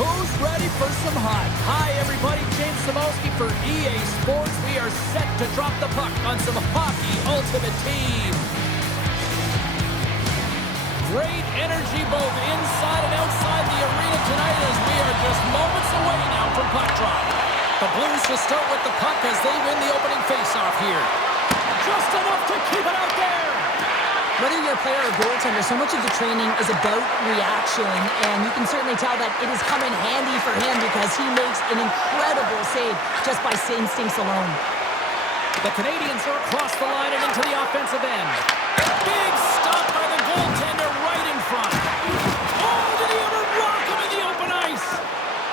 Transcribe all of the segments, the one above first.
Who's ready for some hot? Hi, everybody. James Cybulski for EA Sports. We are set to drop the puck on some Hockey Ultimate Team. Great energy both inside and outside the arena tonight as we are just moments away now from puck drop. The Blues will start with the puck as they win the opening faceoff here. Just enough to keep it out there. Whether you're a player or goaltender, so much of the training is about reaction, and you can certainly tell that it has come in handy for him because he makes an incredible save just by instincts alone. The Canadians are across the line and into the offensive end. Big stop by the goaltender right in front. Oh, did he ever rock him in the open ice?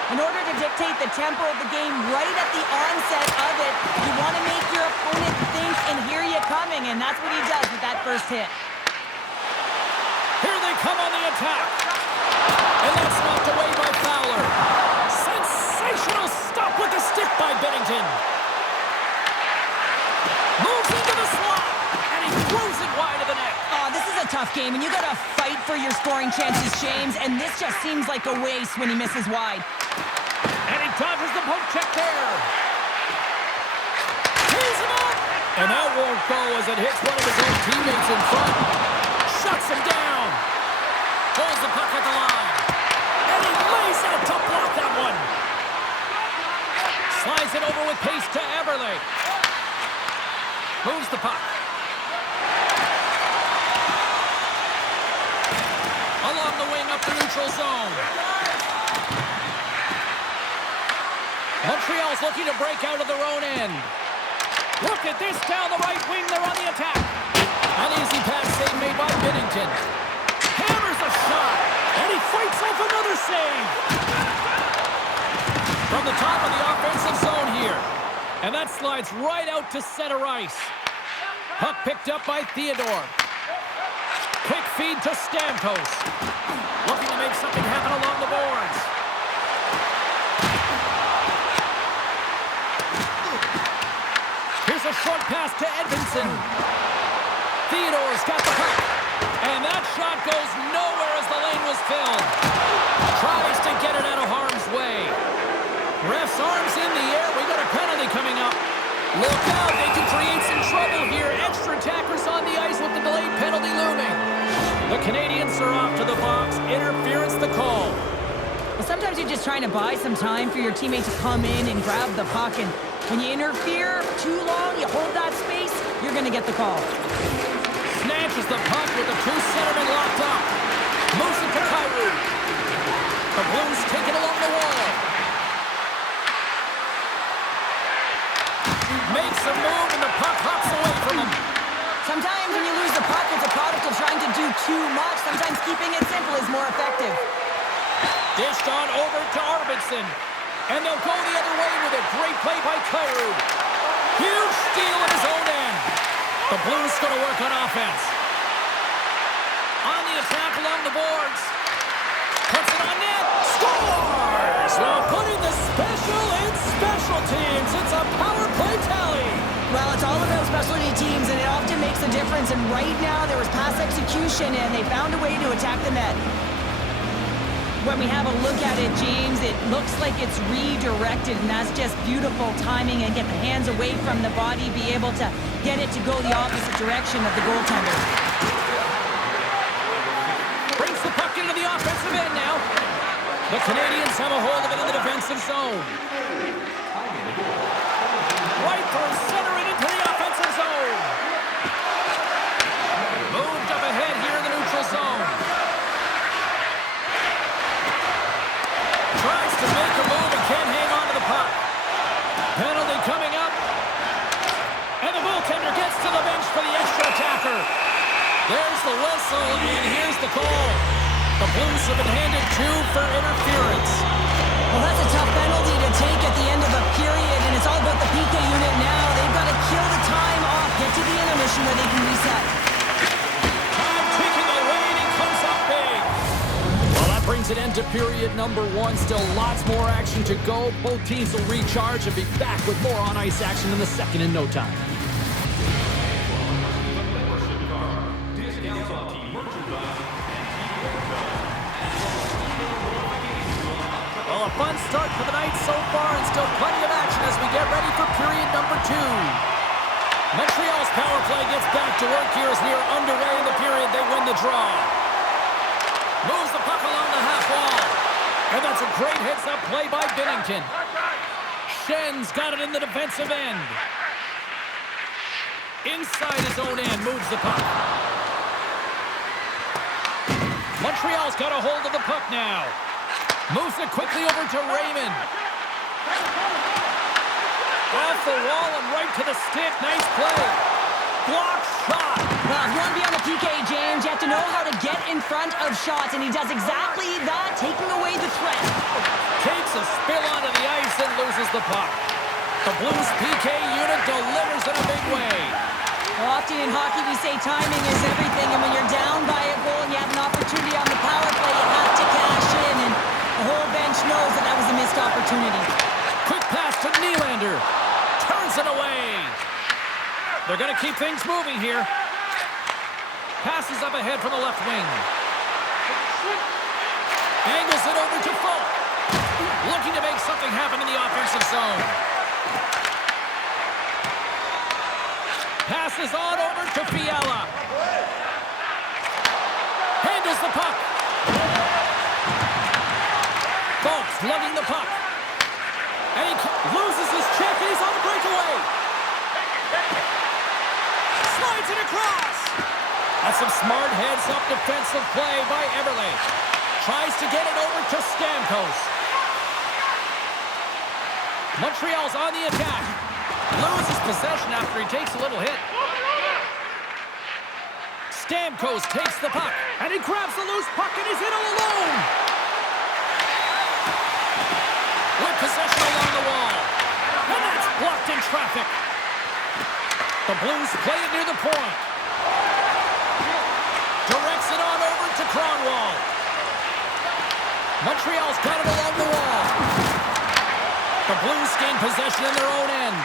In order to dictate the tempo of the game right at the onset of it, you want to make your opponent think and hear you coming, and that's what he does with that first hit. Here they come on the attack. And that's knocked away by Fowler. Sensational stop with the stick by Binnington. Moves into the slot. And he throws it wide of the net. Oh, this is a tough game, and you got to fight for your scoring chances, James. And this just seems like a waste when he misses wide. And he dodges the poke check there. Tees him up. And that won't go as it hits one of his own teammates in front. Shuts him down. Pulls the puck at the line. And he lays out to block that one. Slides it over with pace to Everly. Moves the puck. Along the wing up the neutral zone. Montreal's looking to break out of their own end. Look at this down the right wing. They're on the attack. An easy pass save made by Binnington. Hammers a shot. And he fights off another save. From the top of the offensive zone here. And that slides right out to center ice. Puck picked up by Theodore. Quick feed to Stamkos. Looking to make something happen along the boards. Here's a short pass to Edvinsson. Theodore's got the puck. And that shot goes nowhere as the lane was filled. Tries to get it out of harm's way. Ref's arms in the air. We got a penalty coming up. Look out. They can create some trouble here. Extra attackers on the ice with the delayed penalty looming. The Canadians are off to the box. Interference the call. Well, sometimes you're just trying to buy some time for your teammate to come in and grab the puck. And when you interfere too long, you hold that space, you're going to get the call. Snatches the puck with the two centermen locked up. Moves it to Kyrou. The Blues take it along the wall. Makes a move and the puck hops away from him. Sometimes when you lose the puck, it's a product of trying to do too much. Sometimes keeping it simple is more effective. Dished on over to Arvidsson. And they'll go the other way with a great play by Kyrou. Huge steal at his own end. The Blues going to work on offense. On the attack along the boards. Puts it on net. Scores! Well, putting the special in special teams. It's a power play tally. Well, it's all about specialty teams, and it often makes a difference. And right now, there was pass execution, and they found a way to attack the net. When we have a look at it, James, it looks like it's redirected, and that's just beautiful timing and get the hands away from the body, be able to get it to go the opposite direction of the goaltender. Brings the puck into the offensive end now. The Canadians have a hold of it in the defensive zone. Right through center and into the offensive zone. Moved up ahead here in the neutral zone. Tries to make a move and can't hang on to the puck. Penalty coming up. And the goaltender gets to the bench for the extra attacker. There's the whistle, and here's the call. The Blues have been handed two for interference. Well, that's a tough penalty to take at the end of a period, and it's all about the PK unit now. They've got to kill the time off, get to the intermission where they can reset. Time ticking away, and he comes up big. Well, that brings an end to period number one. Still lots more action to go. Both teams will recharge and be back with more on-ice action in the second in no time. A fun start for the night so far, and still plenty of action as we get ready for period number 2. Montreal's power play gets back to work here as we are underway in the period. They win the draw. Moves the puck along the half wall. And that's a great heads-up play by Binnington. Schenn's got it in the defensive end. Inside his own end, moves the puck. Montreal's got a hold of the puck now. Moves it quickly over to Raymond. Off the wall and right to the stick. Nice play. Block shot. Well, if you want to be on the PK, James, you have to know how to get in front of shots, and he does exactly that, taking away the threat. Takes a spill onto the ice and loses the puck. The Blues PK unit delivers in a big way. Well, often in hockey, we say timing is everything, and when you're down by a goal and you have an opportunity on the power play, you have to cash in, and the whole bench knows that that was a missed opportunity. Quick pass to Nylander. Turns it away. They're going to keep things moving here. Passes up ahead from the left wing. Angles it over to Falk. Looking to make something happen in the offensive zone. Passes on over to Fiala. Handles the puck. Falk's lugging the puck. And he loses his check, and he's on the breakaway. Slides it across. That's some smart heads-up defensive play by Eberle. Tries to get it over to Stamkos. Montreal's on the attack. Loses possession after he takes a little hit. Stamkos takes the puck, and he grabs the loose puck, and he's in all alone. With possession along the wall. And that's blocked in traffic. The Blues play it near the point. Directs it on over to Kronwall. Montreal's got it along the wall. The Blues gain possession in their own end.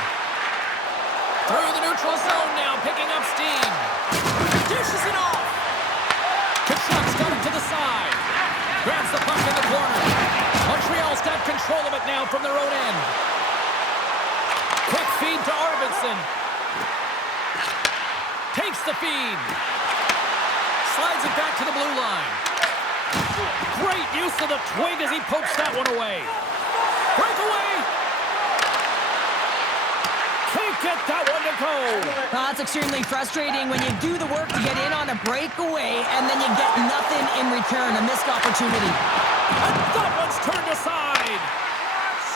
Through the neutral zone now, picking up steam. Dishes it off. Kachuk's got it to the side. Grabs the puck in the corner. Montreal's got control of it now from their own end. Quick feed to Arvidsson. Takes the feed. Slides it back to the blue line. Great use of the twig as he pokes that one away. Breakaway. Can't get that one to go. Well, that's extremely frustrating when you do the work to get in on a breakaway and then you get nothing in return, a missed opportunity. And that one's turned aside.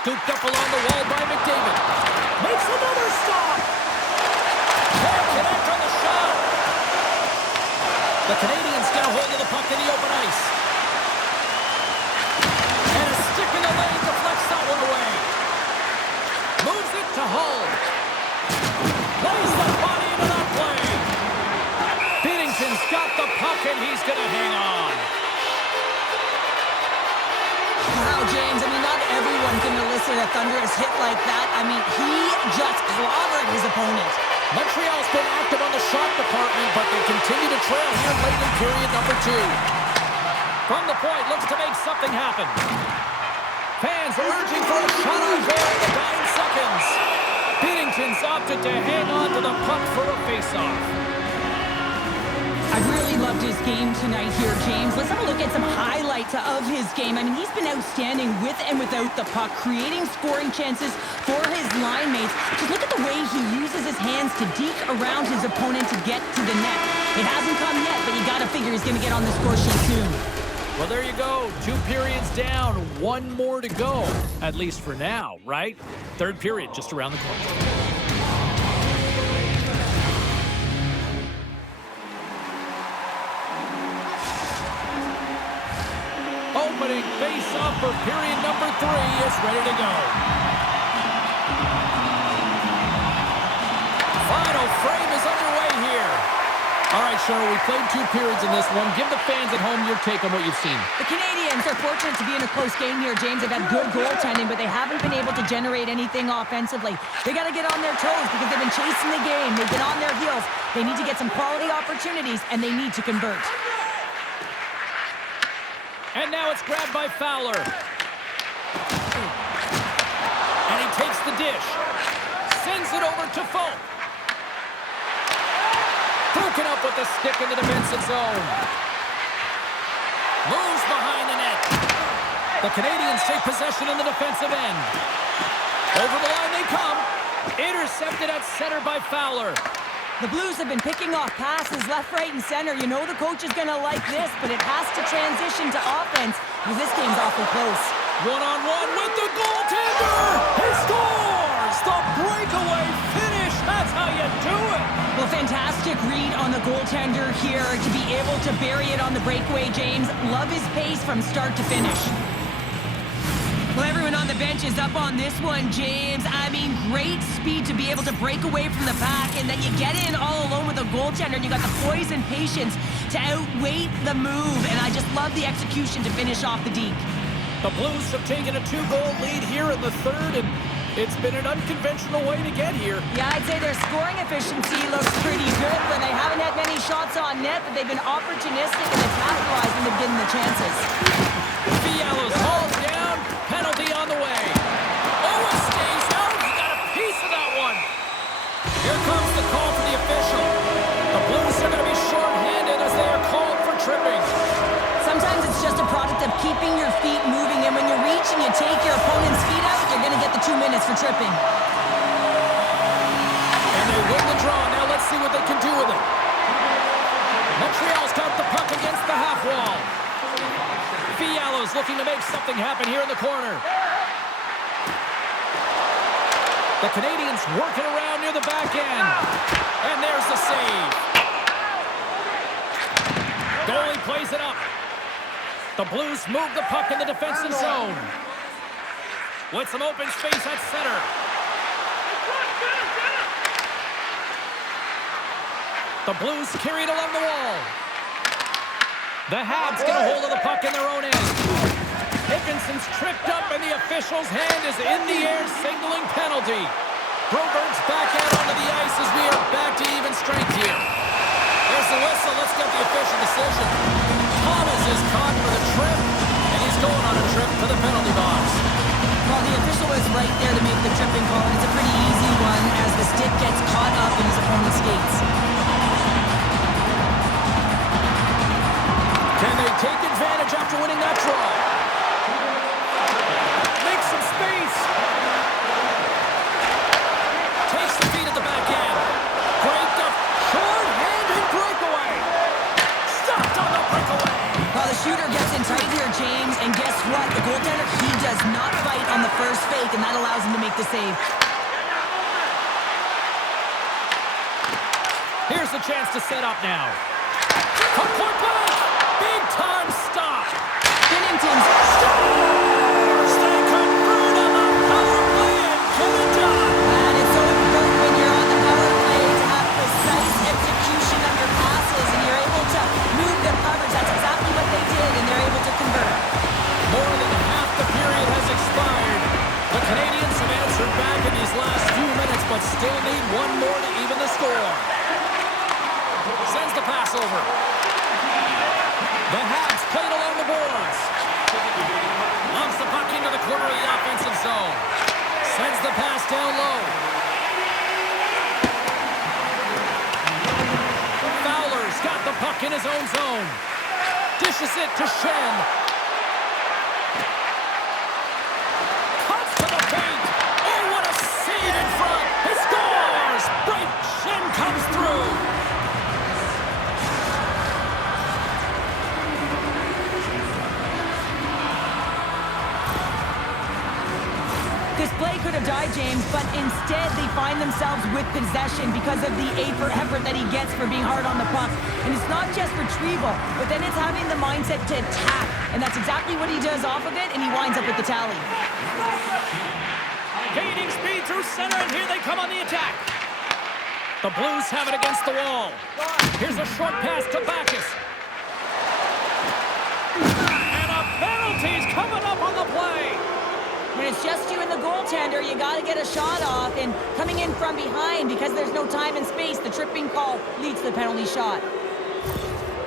Scooped up along the wall by McDavid. Makes another stop. Can't connect on the shot. The Canadians get a hold of the puck in the open ice. And a stick in the lane deflects that one away. Moves it to Hull. Plays the body into that play. Binnington's got the puck and he's going to hang on. Wow, James, I mean, not everyone can elicit a thunderous hit like that. I mean, he just clobbered his opponent. Montreal's been active on the shot department, but they continue to trail here late in period number 2. From the point, looks to make something happen. Fans are urging for a shot on goal in the dying seconds. Binnington's opted to hang on to the puck for a face-off. I really loved his game tonight here, James. Let's have a look at some highlights of his game. I mean, he's been outstanding with and without the puck, creating scoring chances for his line mates. Just look at the way he uses his hands to deke around his opponent to get to the net. It hasn't come yet, but you got to figure he's going to get on the score sheet soon. Well, there you go. 2 periods down, 1 more to go. At least for now, right? 3rd period just around the corner. Opening face-off for period number 3 is ready to go. Final frame is underway here. All right, Cheryl, we played 2 periods in this one. Give the fans at home your take on what you've seen. The Canadians are fortunate to be in a close game here, James. They've had good goaltending, but they haven't been able to generate anything offensively. They got to get on their toes because they've been chasing the game. They've been on their heels. They need to get some quality opportunities, and they need to convert. And now it's grabbed by Fowler. dish. Sends it over to Folk. Broken up with the stick in the defensive zone. Moves behind the net. The Canadians take possession in the defensive end. Over the line they come. Intercepted at center by Fowler. The Blues have been picking off passes left, right, and center. You know the coach is going to like this, but it has to transition to offense because this game's awfully close. One-on-one with the goaltender. He scores! The breakaway finish. That's how you do it. Well, fantastic read on the goaltender here to be able to bury it on the breakaway, James. Love his pace from start to finish. Well, everyone on the bench is up on this one, James. I mean, great speed to be able to break away from the pack, and then you get in all alone with a goaltender, and you got the poise and patience to outweight the move, and I just love the execution to finish off the deke. The Blues have taken a 2-goal lead here in the third, and it's been an unconventional way to get here. Yeah, I'd say their scoring efficiency looks pretty good when they haven't had many shots on net, but they've been opportunistic and they've capitalized and they've given the chances. Fiala's hauled down, penalty on the way. Oh, it stays out. He got a piece of that one. Here comes the call for the official. The Blues are going to be short-handed as they are called for tripping. Sometimes it's just a product of keeping your feet moving, and when you reach and you take your opponent's feet out, you're going to get the 2 minutes for tripping. And they win the draw. Now let's see what they can do with it. Montreal's got the puck against the half wall. Fiala's looking to make something happen here in the corner. The Canadians working around near the back end. And there's the save. Goalie plays it up. The Blues move the puck in the defensive zone. With some open space at center. The Blues carry it along the wall. The Habs get a hold of the puck in their own end. Hickinson's tripped up and the official's hand is in the air signaling penalty. Broberg's back out onto the ice as we are back to even strength here. There's the whistle. Let's get the official decision. Thomas is caught for the trip, and he's going on a trip to the penalty box. Well, the official was right there to make the tripping call, and it's a pretty easy one as the stick gets caught up in his opponent's skates. Can they take advantage after winning that draw? Make some space. Takes the feed at the back end. Break up. Short-handed breakaway. Stopped on the breakaway. Well, the shooter gets in tight here, James, and guess what? The goaltender, he does not fight on the first fake, and that allows him to make the save. Here's the chance to set up now. Point blank. Big time stop. Binnington's Scores! They convert on the power play and get it done. And it's so important when you're on the power play to have precise execution of your passes, and you're able to move their coverage. That's exactly what they did, and they're able to convert. More than half the period has expired. The Canadians have answered back in these last few minutes, but still need one more to even the score. Sends the pass over. The Habs played along the boards. Lumps the puck into the corner of the offensive zone. Sends the pass down low. Fowler's got the puck in his own zone. Dishes it to Shen. Cuts to the paint. Oh, what a save in front. He scores. Brayden Schenn comes through. This play could have died, James, but instead they find themselves with possession because of the effort that he gets for being hard on the puck. And it's not just retrieval, but then it's having the mindset to attack. And that's exactly what he does off of it, and he winds up with the tally. Gaining speed through center, and here they come on the attack. The Blues have it against the wall. Here's a short pass to Backes. And a penalty's coming up on the play. When it's just you and the goaltender, you got to get a shot off. And coming in from behind, because there's no time and space, the tripping call leads to the penalty shot.